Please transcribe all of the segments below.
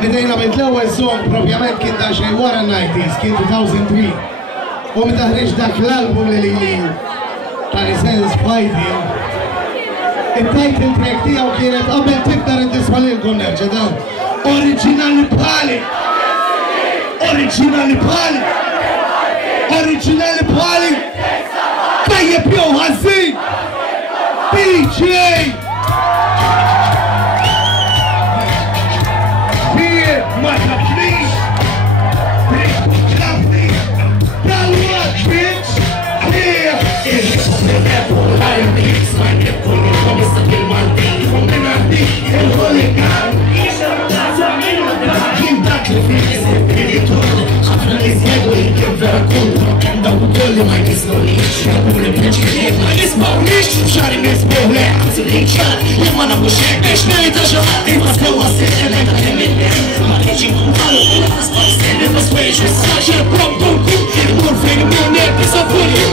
Bdejna bit-l-ewwel song propjament kien da xejn wara n-90s, kien 2003. U meta ħriġ dak l-album li tal-Sense Fighting, il-title track tiegħu kienet qabel tibda nisma' lilkom nerġa' dan. Oriġinali bħali! Oriġinali bħali! Oriġinali bħali! Tajjeb jew ħażin! DJ! Ma tafnix, tafni, tal-wad bitch, here. Il-hip-hop il-rap u l-R&B, smaj nibkun il-komissa bil-Malti, il-Minardi, il-Holigan, jim dak li fi il-tur, ħafna li zjedu jim vera kuntra, daw kolli ma jtisnulix, jabu li bneċ ma jismawlix, xari nisbuħ għanzi li ċar, jemma nabu xek, biex nari ta' xaħat, imma sewa s-sirri ta' jemmin.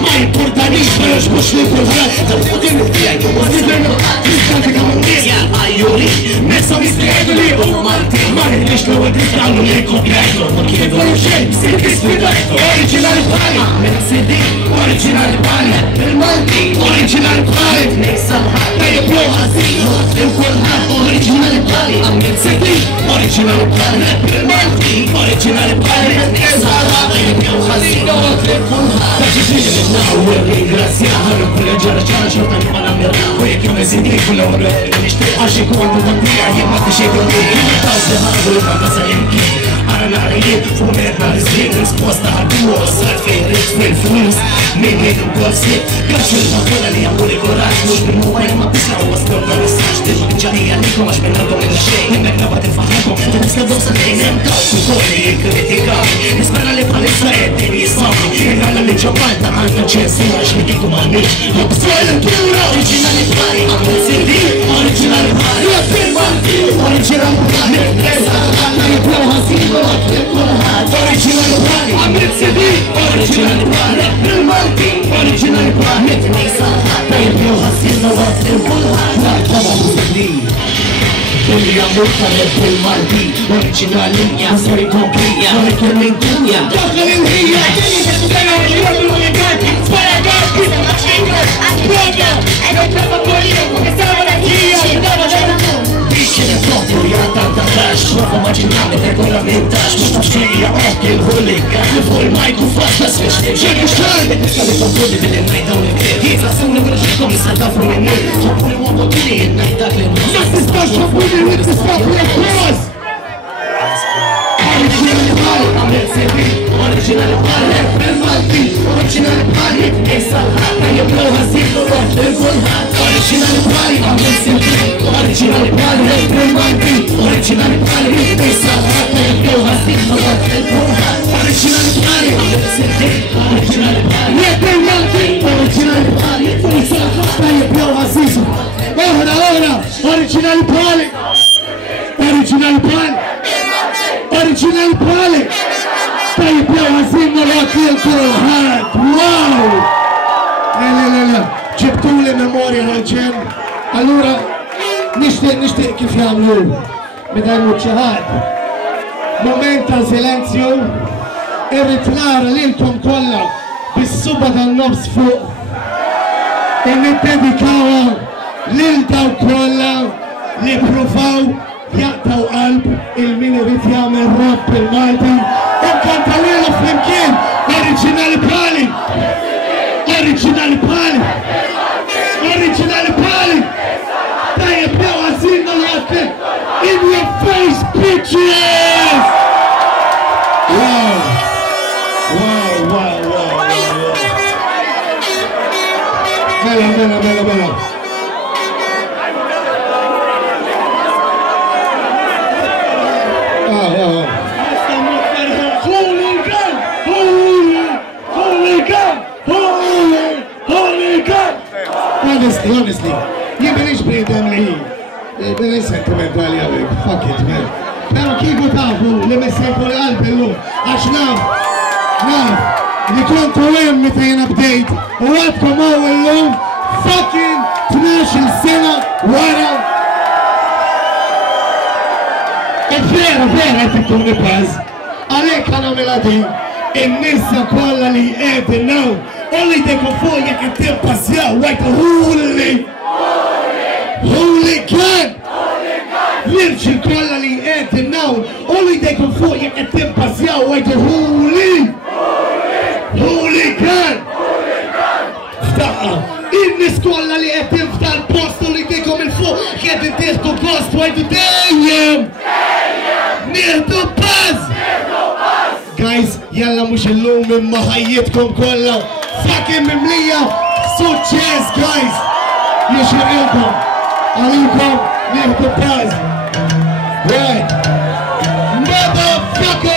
Ma importanix ma joġbux li kulħat tal-putin il-tijaj għazibenu għazibenu għamurnisja għajjuri nessa mistiħedu li u marti ma nidlix l għadri għallu li kopjajtu ma kiedu xej sirki sfidajtu oriġinali bħali minn CD oriġinali bħali il-Malti oriġinali bħali nessa bħali jiblu għazinu il-kulħat oriġinali bħali minn CD oriġinali bħali il-Malti oriġinali bħali nessa bħali jiblu għazinu il-kulħat ringrazzjaħar kull ġara ċara xorta nibqana mirra u jek jom eżidri kull għamlu nishtiq għaxi kontu tabbija jemma t-xejtu li taż liħarbu li ma sa jemki għara narijiet fu merna l-izbir risposta għaddu għossat fejrit fil-flus min jgħidu kol-sit għaxu l-fatura li għamlu li koraġ mux bil-muwa jemma bisna u għastor da l-issaġ dirma bħiġanija likom għax minnarkom il-xej jemmek nabat il-faħakom t-niska dosa l-ejnem taw kulli jikkritika nispera li bħalissa jeddi jismawni jgħalla li ġabalta għanna ċensi għax li dikum għannix l-tura oriġinali bħali għamlu CD oriġinali bħali għaffirmanti oriġinali bħali għanna jiblaw ħasibu oriġinali bħali għamlu CD oriġinali bħali għaffirmanti oriġinali bħali għanna jiblaw ħasibu għaffirmanti Kulli għamur tal-eb il-Malti oriġinali jasori komplija Orikel minn dunja Daħħal il-ħija Għalli t-tana il-jom il-muligati Spara għarki Għaxħingar Għaxħingar Għaxħingar Għaxħingar Għaxħingar Kien il-propju jgħatan ta' tax Wafa maġinali regolamentax Mux ta' xejja ok il-holigan Fuq il-majku fasta sveċ Ġerri xar Niska li t-tobudi bil-najda u l-kir Jifra suni għraġikom jisantafru minni Ġobuni għabotini il-najdak l-imma Ma tistax ġobuni l-tisfaq l-ekros Oriġinali bħali għamil sebi Oriġinali bħali il-Malti Oriġinali bħali Issa l-ħakka jiblow ħaziblu roħ il-kulħat Oriġinali bħali għamil sebi Oriġinali bħali il-Malti Oriġinali bħali Issa l-ħakka jiblow ħaziblu roħ il-kulħat Oriġinali bħali għamil sebi Oriġinali bħali il-Malti Oriġinali bħali Issa l-ħakka jiblow ħaziblu Ora Oriġinali bħali Oriġinali bħali Original bħali Tajib jew għazimna l-għati l-kulħat Wow Le ġibtu li memorja għalġen Allura nishtiq kif jamlu Midajmu ċaħad Moment ta' silenzju Irritlara lilkom kolla Bis-suba tal-nofs fuq Nittedikawa lil daw kolla li pruvaw jaqtaw qalb il-min irid jagħmel rap il-Malti inkantawilha flimkien oriġinali bħali Oriġinali bħali Oriġinali bħali Tajjeb jew għażilna l-għatti in your face bitches Wow Mela Honestly, jien minix bniedem li minix sentimentali għawek, fuck it, man. Pero kiku tafu li messejtu li qalbi l-lum, għax naf li kontu għem meta jena bdejt u għadkom għaw l-lum fucking 12 sena wara. vera jtittuni paz. Għalek għanamela din, in-nissa kolla li għedinaw, olli dekku fuq jek għattim passjaw, għajtu hooligan! L-irġil kolla li għedinaw, olli dekku fuq jek għattim passjaw, għajtu hooligan! Ftaqa, in-nis kolla li għedin ftal-postu li dekku il-fuq, għedin teħtu kost, għajtu dejjem! Nieħdu paz! Guys, jalla mux illum imma ħajjitkom kolla fucking mimlija suċċess, guys! Jixirqilkom, għalikom nieħdu paz! Right! Motherfucker!